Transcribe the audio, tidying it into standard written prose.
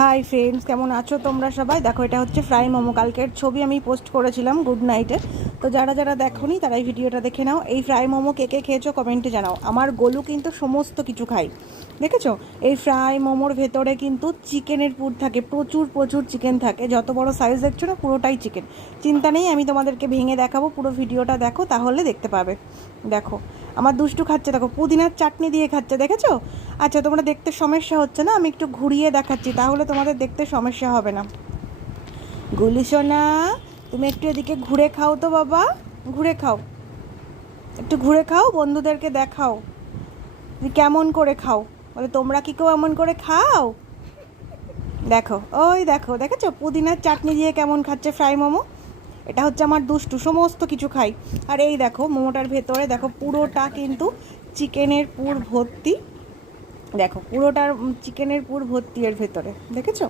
Hi friends, কেমন আছো তোমরা সবাই? দেখো, এটা হচ্ছে ফ্রাই মোমো। কালকের ছবি আমি পোস্ট করেছিলাম গুড নাইটে। তো যারা যারা দেখোনি তারা এই ভিডিওটা দেখে নাও। এই ফ্রাই মোমো কে কে খেয়েছো কমেন্টে জানাও। আমার গোলু কিন্তু সমস্ত কিছু খাই, দেখেছো? এই ফ্রাই মোমোর ভেতরে কিন্তু চিকেনের পুর থাকে, প্রচুর প্রচুর চিকেন থাকে। যত বড় সাইজ দেখছো না, পুরোটাই চিকেন। চিন্তা নেই, আমি তোমাদেরকে ভেঙে দেখাবো। পুরো ভিডিওটা দেখো, তাহলে দেখতে পাবে। দেখো আমার দুষ্টু খাচ্ছে, দেখো পুদিনার চাটনি দিয়ে খাচ্ছে, দেখেছো? আচ্ছা, তোমরা দেখতে সমস্যা হচ্ছে না, আমি একটু ঘুরিয়ে দেখাচ্ছি, তাহলে তোমাদের দেখতে সমস্যা হবে না। গুলি সোনা, তুমি একটু এদিকে ঘুরে খাও তো বাবা, ঘুরে খাও, একটু ঘুরে খাও, বন্ধুদেরকে দেখাও কেমন করে খাও। বলে তোমরা কি কেউ এমন করে খাও? দেখো, ওই দেখো, দেখেছো পুদিনার চাটনি দিয়ে কেমন খাচ্ছে ফ্রাই মোমো। এটা হচ্ছে আমার দুষ্টু, সমস্ত কিছু খাই। আর এই দেখো মোমোটার ভেতরে দেখো পুরোটা কিন্তু চিকেনের পুর ভর্তি। দেখো পুরোটার চিকেনের পুর ভর্তি এর ভেতরে, দেখেছো?